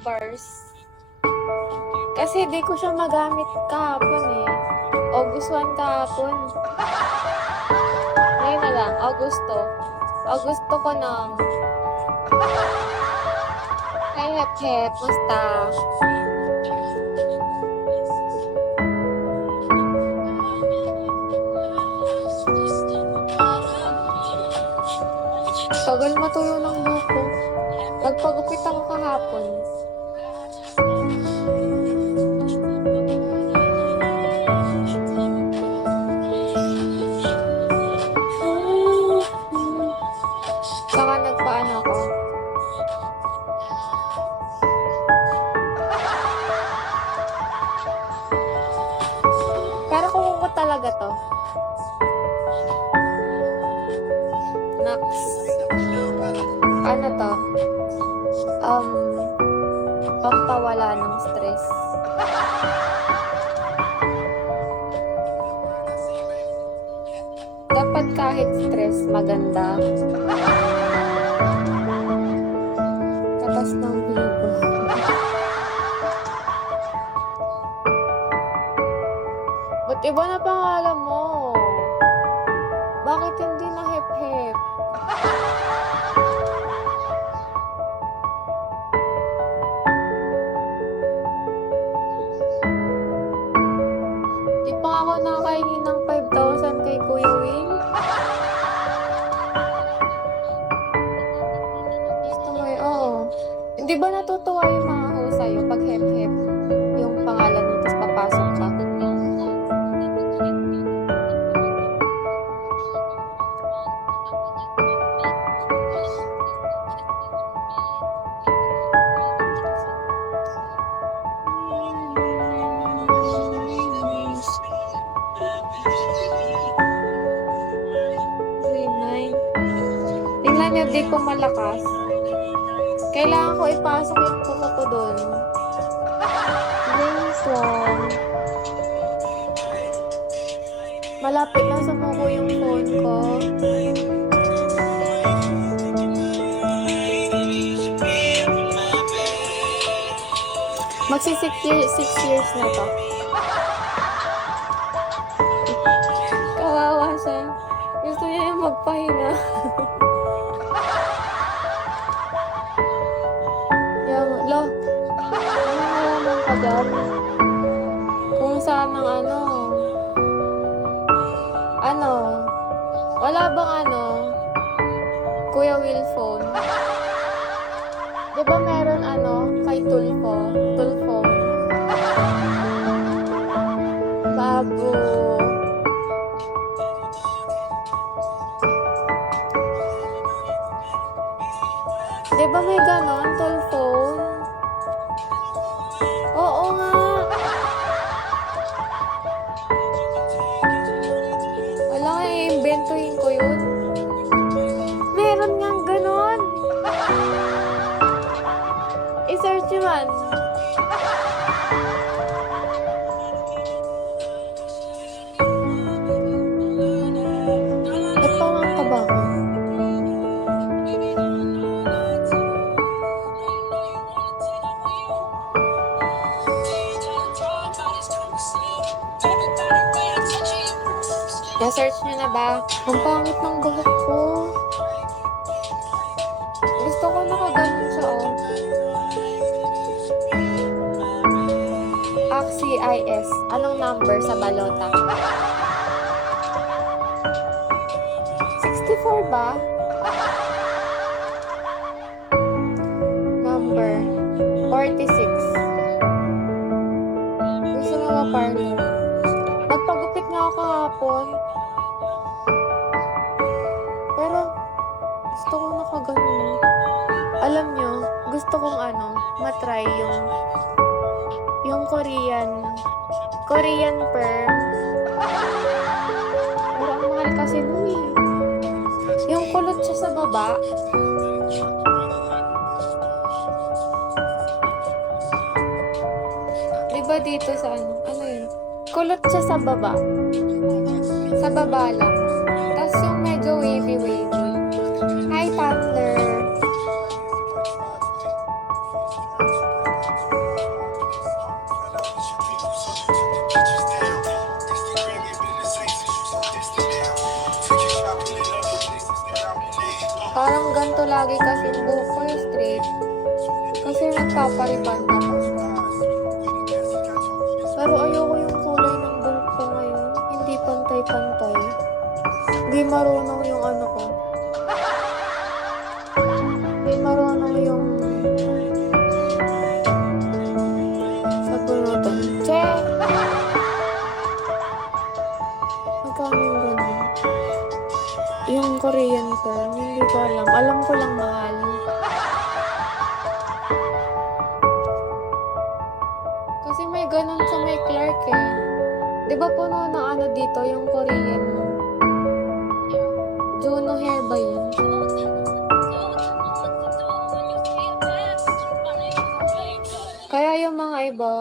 Bars. Kasi di ko siya magamit kahapon eh. August 1 kahapon. Ngayon na lang, Augusto. Augusto ko ng... Hi, Hep Hep. Musta? Tagal matuyo ng buko. Nagpagupit ako kahapon. Saka nagpaano ako. Pero kung ko talaga to. Next. Ano to? Pampawala ng stress. Dapat kahit stress, maganda. Katas ng bigo. Ba't iba na pangalan mo? Bakit hindi na Hep Hep? Di pa ako nakakainin ng 5,000 kay Kuya Will. Gusto mo eh, oo. Hindi ba natutuwa yung mga host sa'yo pag Hep Hep yung pangalan mo tapos papasok ka? Tingnan niyo, di ko malakas. Kailangan ko ipasok yung kuko ko doon. Jason. Malapit na sumuko yung phone ko. Magsi 6 years na to. Kawawa siya. Gusto niya yung magpahinga. Lo, ano nalaman ka dyan? Kung saan ang wala bang Kuya Will phone? Di ba meron kay Tulfo? Bago. Di ba may ganon, Tulfo? Oo nga. Wala nga, i-inventohin ko yun. Meron nga ganon. I-search yun man. Ba't parang taba ko? Na-search nyo na ba? Ang pangit ng buhok ko. Gusto ko nakaganon siya, oh. AXIS. Anong number sa balota? 64 ba? Number 46. Gusto mo ma-parlor? Nagpagupit nga ako kahapon. Pero, gusto ko nakaganon. Alam nyo, gusto kong matry yung Korean perm. Pero ang mahal kasi nun eh. Yung kulot siya sa baba. Diba dito sa ano yun? Kulot siya sa baba. Sa baba lang. Tapos yung medyo wavy. Hi, Thunder. yung buhok ko yung straight. Kasi nagpapariband ako. Pero ayoko yung kulay ng buhok ko ngayon. Hindi pantay-pantay. Hindi marunong yung ano ko. Hindi marunong yung sa bunutan. Che! Magkano yung ganun? Yung Korean perm, hindi ko alam. Alam ko lang mahal. Kasi may ganun sa may Clark eh. Di ba puno ng ano dito, yung Korean Juno hair ba yun? Kaya yung mga iba,